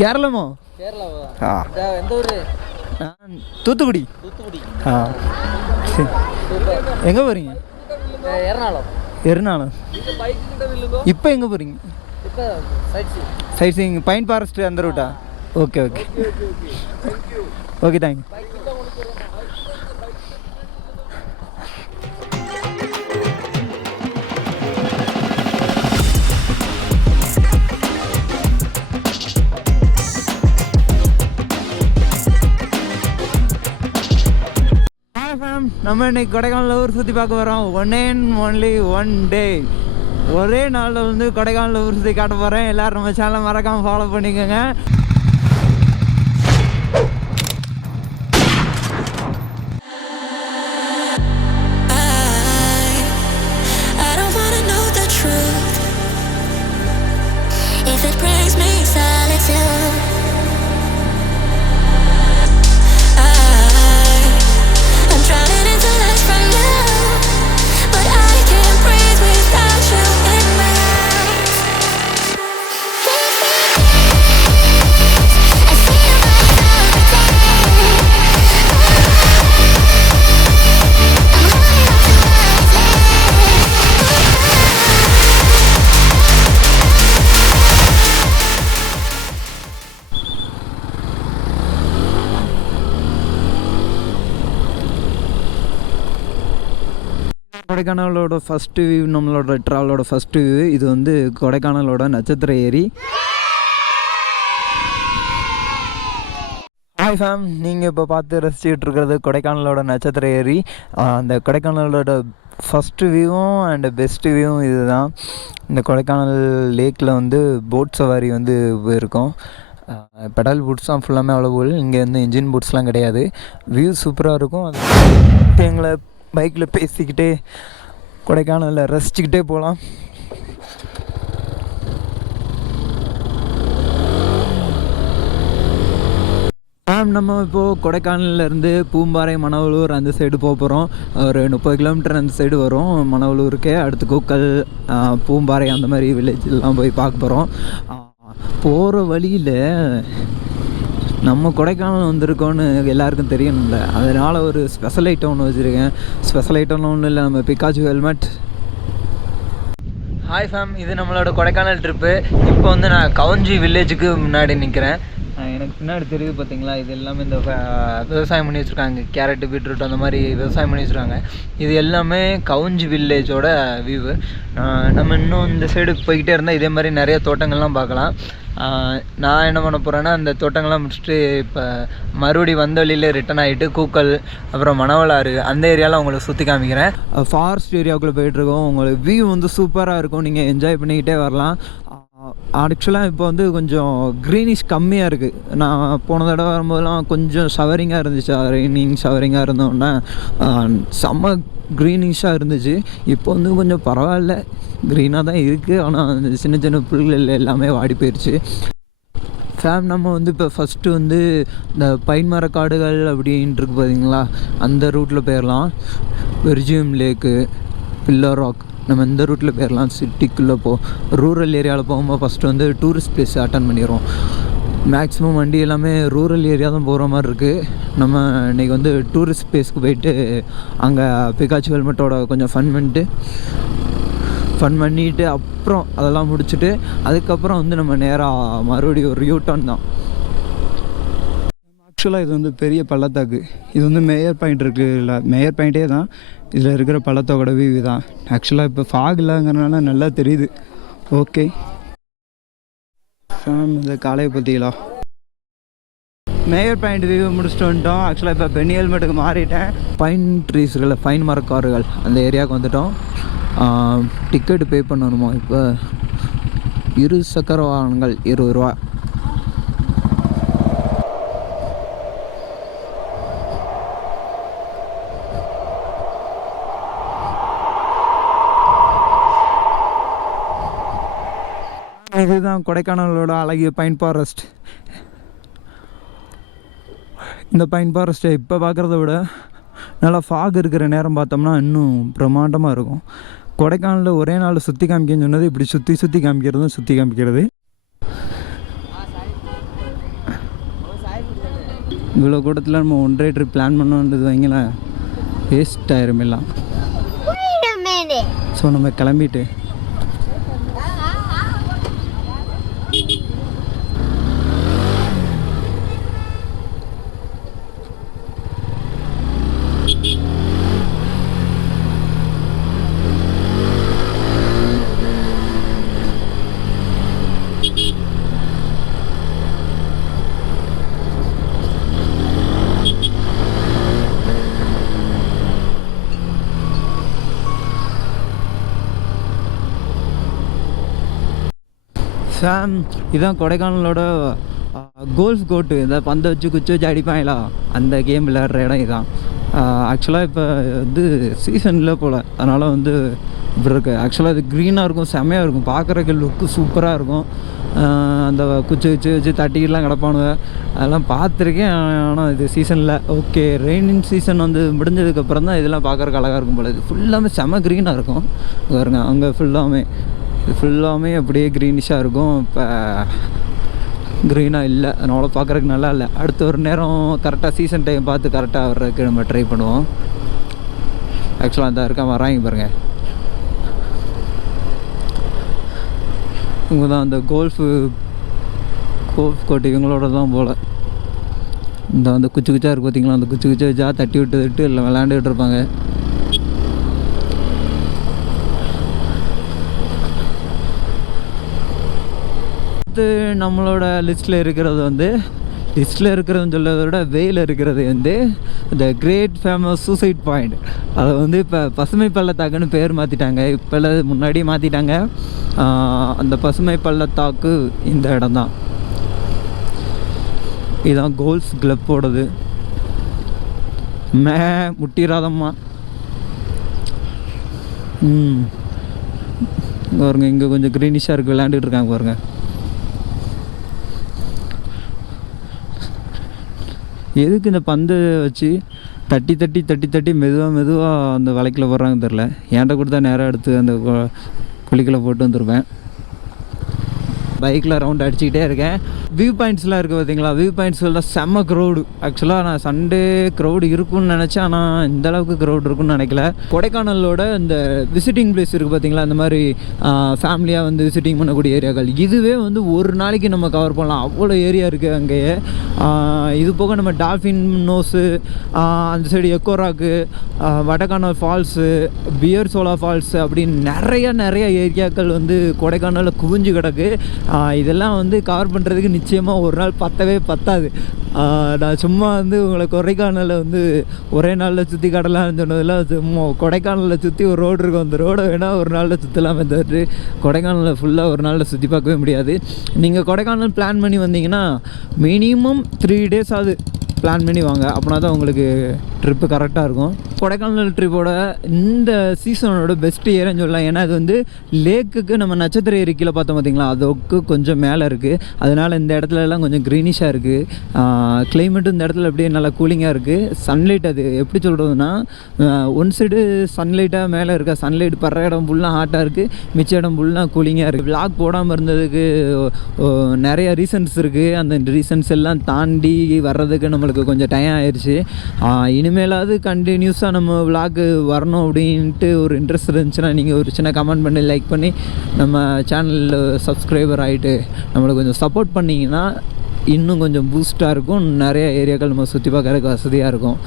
கேரளமோ? கேரளாவா? எந்த ஊர்? நான் தூத்துக்குடி. தூத்துக்குடி. எங்கே போகிறீங்க? எர்ணாகுளம். எர்ணாகுளம். இப்போ எங்கே போகிறீங்க? இப்போ சைட் சீயிங் பைன் ஃபாரஸ்ட் அந்த ரூட்டா? Okay okay okay thank you. நம்ம இன்னைக்கு கொடைக்கானலில் ஊர் சுற்றி பார்க்க வரோம். ஒன்லி ஒன் டே, ஒரே நாளில் வந்து கொடைக்கானலில் ஊர் சுற்றி காட்ட போகிறேன். எல்லோரும் நம்ம சேனலை மறக்காமல் ஃபாலோ பண்ணிக்கோங்க. கொடைக்கானலோட ஃபஸ்ட்டு வியூ, நம்மளோட ட்ராவலோட ஃபஸ்ட்டு வியூ. இது வந்து கொடைக்கானலோட நட்சத்திர ஏரி. ஹாய் ஃபேம், நீங்கள் இப்போ பார்த்து ரசிச்சுக்கிட்டு இருக்கிறது கொடைக்கானலோட நட்சத்திர ஏரி. அந்த கொடைக்கானலோட ஃபஸ்ட்டு வியூவும் அண்டு பெஸ்ட்டு வியூவும் இது தான். இந்த கொடைக்கானல் லேக்கில் வந்து போட் சவாரி வந்து இருக்கும். பெடல் போட்ஸ் தான் ஃபுல்லாமே அவைலபிள். இங்கே வந்து இன்ஜின் போட்ஸ்லாம் கிடையாது. வியூ சூப்பராக இருக்கும். அது எங்களை பைக்கில் பேசிக்கிட்டே கொடைக்கானலில் ரசிச்சுக்கிட்டே போகலாம். நம்ம இப்போது கொடைக்கானல்லேருந்து பூம்பாறை, மணவலூர் அந்த சைடு போக போகிறோம். ஒரு 30 கிலோமீட்டர் அந்த சைடு வரும் மணவலூருக்கே. அடுத்து கூக்கல், பூம்பாறை அந்த மாதிரி வில்லேஜெல்லாம் போய் பார்க்க போகிறோம். போகிற வழியில் நம்ம கொடைக்கானல் வந்திருக்கோன்னு எல்லாருக்கும் தெரியணும்ல, அதனால் ஒரு ஸ்பெஷல் ஐட்டம் ஒன்று வச்சுருக்கேன். ஸ்பெஷல் ஐட்டம்னு ஒன்றும் இல்லை, நம்ம பிகாச்சு ஹெல்மெட். ஹாய் ஃபேம், இது நம்மளோட கொடைக்கானல் ட்ரிப்பு. இப்போ வந்து நான் கவுஞ்சி வில்லேஜுக்கு முன்னாடி நிற்கிறேன். எனக்கு பின்னாடி தெரியுது பார்த்தீங்களா, இது எல்லாமே இந்த விவசாயம் பண்ணி வச்சுருக்காங்க. கேரட்டு, பீட்ரூட் அந்த மாதிரி விவசாயம் பண்ணி வச்சுருக்காங்க. இது எல்லாமே கவுஞ்சி வில்லேஜோட வியூவு. நம்ம இன்னும் இந்த சைடு போய்கிட்டே இருந்தால் இதே மாதிரி நிறைய தோட்டங்கள்லாம் பார்க்கலாம். நான் என்ன பண்ண போகிறேன்னா, அந்த தோட்டங்கள்லாம் முடிச்சுட்டு இப்போ மறுபடி வந்த வழியில் ரிட்டன் ஆகிட்டு கூக்கல், அப்புறம் மணவலாறு அந்த ஏரியாவில் உங்களுக்கு சுற்றி காமிக்கிறேன். ஃபாரஸ்ட் ஏரியாவுக்குள்ளே போயிட்டுருக்கோம். உங்களுக்கு வியூ வந்து சூப்பராக இருக்கும், நீங்கள் என்ஜாய் பண்ணிக்கிட்டே வரலாம். ஆக்சுவலாக இப்போ வந்து கொஞ்சம் க்ரீனிஷ் கம்மியாக இருக்குது. நான் போன தடவை வரும்போதெல்லாம் கொஞ்சம் ஷவரிங்காக இருந்துச்சு, ரெய்னிங் ஷவரிங்காக இருந்தோடனே செம்ம க்ரீனிஷாக இருந்துச்சு. இப்போ வந்து கொஞ்சம் பரவாயில்ல, க்ரீனாக தான் இருக்குது. ஆனால் சின்ன சின்ன புல்கள் எல்லாமே வாடி போயிடுச்சு. ஃபேம், நம்ம வந்து இப்போ ஃபஸ்ட்டு வந்து இந்த பைன் மரக்காடுகள் அப்படின்ட்டு பார்த்தீங்களா, அந்த ரூட்டில் போயிடலாம். பெர்ஜியம் லேக்கு, பில்லர் ராக், நம்ம இந்த ரூட்டில் போயிடலாம். சிட்டிக்குள்ளே ரூரல் ஏரியாவில் போகும்போது ஃபஸ்ட்டு வந்து டூரிஸ்ட் பிளேஸ் அட்டன் பண்ணிடுவோம். மேக்ஸிமம் வண்டி எல்லாமே ரூரல் ஏரியா தான் போகிற மாதிரி இருக்குது. நம்ம இன்றைக்கி வந்து டூரிஸ்ட் பிளேஸ்க்கு போயிட்டு அங்கே பிகாச்சு ஹெல்மெட்டோட கொஞ்சம் ஃபன் பண்ணிவிட்டு அப்புறம் அதெல்லாம் முடிச்சுட்டு அதுக்கப்புறம் வந்து நம்ம நேராக மறுபடியும் ஒரு யூட்டர்ன் தான். ஆக்சுவலாக இது வந்து பெரிய பள்ளத்தாக்கு. இது வந்து மேயர் பாயிண்ட் இருக்குது, இல்லை மேயர் பாயிண்ட்டே தான். இதில் இருக்கிற பள்ளத்தோட வியூ தான். ஆக்சுவலாக இப்போ ஃபாக் இல்லைங்கிறனால நல்லா தெரியுது. ஓகே ஃபேம், இந்த காலையை பார்த்தீங்களா, மேயர் பாயிண்ட் வியூ முடிச்சுட்டு வந்துட்டோம். ஆக்சுவலாக இப்போ பெனி ஹெல்மெட்டுக்கு மாறிட்டேன். பைன் ட்ரீஸ்கள், ஃபைன் மரக்காடுகள் அந்த ஏரியாவுக்கு வந்துவிட்டோம். டிக்கெட்டு பே பண்ணணுமா? இப்போ 2 சக்கர வாகனங்கள் 20 ரூபா. இதுதான் கொடைக்கானலோட அழகிய பைன் ஃபாரஸ்ட். இந்த பைன் ஃபாரஸ்ட்டை இப்போ பார்க்குறத விட நல்லா ஃபாக் இருக்கிற நேரம் பார்த்தோம்னா இன்னும் பிரம்மாண்டமாக இருக்கும். கொடைக்கானலில் ஒரே நாள் சுற்றி காமிக்கன்னு சொன்னது இப்படி சுற்றி காமிக்கிறது. இவ்வளோ கூட்டத்தில் நம்ம ஒன்றே ட்ரிப் பிளான் பண்ணோன்றது வைங்களேன் வேஸ்ட் ஆயிரும் எல்லாம். ஸோ நம்ம கிளம்பிட்டு ஃபேம். இதுதான் கொடைக்கானலோட கோல்ஃப் கோர்ட்டு. இந்த பந்தை வச்சு குச்சி வச்சு அடிப்பாங்களா அந்த கேம் விளையாடுற இடம் இதுதான். ஆக்சுவலாக இப்போ வந்து சீசனில் போல், அதனால் வந்து இப்படி இருக்குது. ஆக்சுவலாக இது க்ரீனாக இருக்கும், செம்மையாக இருக்கும், பார்க்குறக்கு லுக்கு சூப்பராக இருக்கும். அந்த குச்சி வச்சு வச்சு தட்டிக்கிட்டுலாம் கிடப்பானுங்க, அதெல்லாம் பார்த்துருக்கேன். ஆனால் இது சீசனில் ஓகே. ரெயினிங் சீசன் வந்து முடிஞ்சதுக்கப்புறம் தான் இதெல்லாம் பார்க்குறக்கு அழகாக இருக்கும் போல். இது ஃபுல்லாமே செம்ம க்ரீனாக இருக்கும் பாருங்க. அங்கே ஃபுல்லாமே அப்படியே க்ரீனிஷாக இருக்கும். இப்போ க்ரீனாக இல்லை, அதனால் பார்க்குறதுக்கு நல்லா இல்லை. அடுத்த ஒரு நேரம் கரெக்டாக சீசன் டைம் பார்த்து கரெக்டாக வர்றதுக்கு நம்ம ட்ரை பண்ணுவோம். ஆக்சுவலாக அந்த இருக்க வராங்க பாருங்கள். இவங்க தான் அந்த கோல்ஃப் கோர்ட் இவங்களோட தான் போல். இந்த வந்து குச்சி குச்சா இருக்குது பார்த்தீங்களா, அந்த குச்சி குச்சா வச்சா தட்டி விட்டு இல்லை விளையாண்டுக்கிட்டு இருப்பாங்க. நம்மளோட லிஸ்ட்டில் இருக்கிறதுன்னு சொல்கிறத விட வெயில் இருக்கிறது வந்து இந்த கிரேட் ஃபேமஸ் சூசைட் பாயிண்ட். அதை வந்து இப்போ பசுமை பள்ளத்தாக்குன்னு பேர் மாற்றிட்டாங்க. இப்போ முன்னாடி மாற்றிட்டாங்க. அந்த பசுமை பள்ளத்தாக்கு இந்த இடம் தான். இதுதான் கோல்ஃப் கிளப்போடது. முட்டிராதம்மா. பாருங்க, இங்கே கொஞ்சம் க்ரீனிஷாக இருக்குது, விளையாண்டுட்டு இருக்காங்க பாருங்க. எதுக்கு இந்த பந்து வச்சு தட்டி மெதுவாக அந்த வலைக்குள்ள போடுறாங்கன்னு தெரில. ஏன்ட்ட கொடுத்தா நேராக எடுத்து அந்த குழிக்குள்ளே போட்டு வந்துருப்பேன். பைக்கில் ரவுண்ட் அடிச்சுக்கிட்டே இருக்கேன். வியூ பாயிண்ட்ஸ்லாம் இருக்குது பார்த்தீங்களா, வியூ பாயிண்ட்ஸில் செம்ம க்ரௌடு. ஆக்சுவலாக நான் சண்டே க்ரௌடு இருக்குன்னு நினச்சேன், ஆனால் இந்தளவுக்கு க்ரௌடு இருக்குன்னு நினைக்கல. கொடைக்கானலோட இந்த விசிட்டிங் பிளேஸ் இருக்குது பார்த்தீங்களா, இந்த மாதிரி ஃபேமிலியாக வந்து விசிட்டிங் பண்ணக்கூடிய ஏரியாக்கள், இதுவே வந்து ஒரு நாளைக்கு நம்ம கவர் பண்ணலாம், அவ்வளோ ஏரியா இருக்குது அங்கேயே. இது போக நம்ம டால்ஃபின் நோஸு, அந்த சைடு எக்கோராக்கு, வடகானல் ஃபால்ஸு, பியர் சோலா ஃபால்ஸு அப்படின்னு நிறைய ஏரியாக்கள் வந்து கொடைக்கானலில் குவிஞ்சு கிடக்கு. இதெல்லாம் வந்து கவர் பண்ணுறதுக்கு நிச்சயமாக ஒரு நாள் பத்தாது. நான் சும்மா வந்து உங்களை கொடைக்கானலில் வந்து ஒரே நாளில் சுற்றி காட்டலாம்னு சொன்னதெல்லாம் சும்மா கொடைக்கானலில் சுற்றி ஒரு ரோடு இருக்கும், அந்த ரோடை வேணால் ஒரு நாளில் சுற்றலாமே தவிர்த்து கொடைக்கானலில் ஃபுல்லாக ஒரு நாளில் சுற்றி பார்க்கவே முடியாது. நீங்கள் கொடைக்கானல் பிளான் பண்ணி வந்தீங்கன்னா மினிமம் 3 days ஆகுது பிளான் பண்ணி வாங்க. அப்படின்னா தான் உங்களுக்கு ட்ரிப்பு கரெக்டாக இருக்கும். கொடைக்கானல் ட்ரிப்போட இந்த சீசனோட பெஸ்ட்டு ஏரியான்னு சொல்லலாம். ஏன்னா அது வந்து லேக்குக்கு நம்ம நட்சத்திர ஏரி கீழே பார்த்தோம் பார்த்தீங்களா, அதுக்கு கொஞ்சம் மேலே இருக்குது. அதனால் இந்த இடத்துலலாம் கொஞ்சம் க்ரீனிஷாக இருக்குது. கிளைமேட்டும் இந்த இடத்துல அப்படியே நல்லா கூலிங்காக இருக்குது. சன்லைட் அது எப்படி சொல்கிறதுனா, ஒன் சைடு சன்லைட்டாக மேலே இருக்க சன்லைட் படுற இடம் ஃபுல்லாக ஹாட்டாக இருக்குது, மிச்ச இடம் ஃபுல்லாக கூலிங்காக இருக்குது. விளாக் போடாமல் இருந்ததுக்கு நிறைய ரீசன்ஸ் இருக்குது. அந்த ரீசன்ஸ் எல்லாம் தாண்டி வர்றதுக்கு நம்மளுக்கு கொஞ்சம் டைம் ஆயிடுச்சு. இனிமேலாவது கண்டினியூஸாக நம்ம விளாக்கு வரணும் அப்படின்ட்டு ஒரு இன்ட்ரெஸ்ட் இருந்துச்சுன்னா நீங்கள் ஒரு சின்ன கமெண்ட் பண்ணி லைக் பண்ணி நம்ம சேனலில் சப்ஸ்கிரைபர் ஆகிட்டு நம்மளுக்கு கொஞ்சம் சப்போர்ட் பண்ணிங்கன்னா இன்னும் கொஞ்சம் பூஸ்ட்டாக இருக்கும். நிறைய ஏரியாக்கள் நம்ம சுற்றி பார்க்குறதுக்கு வசதியாக இருக்கும்.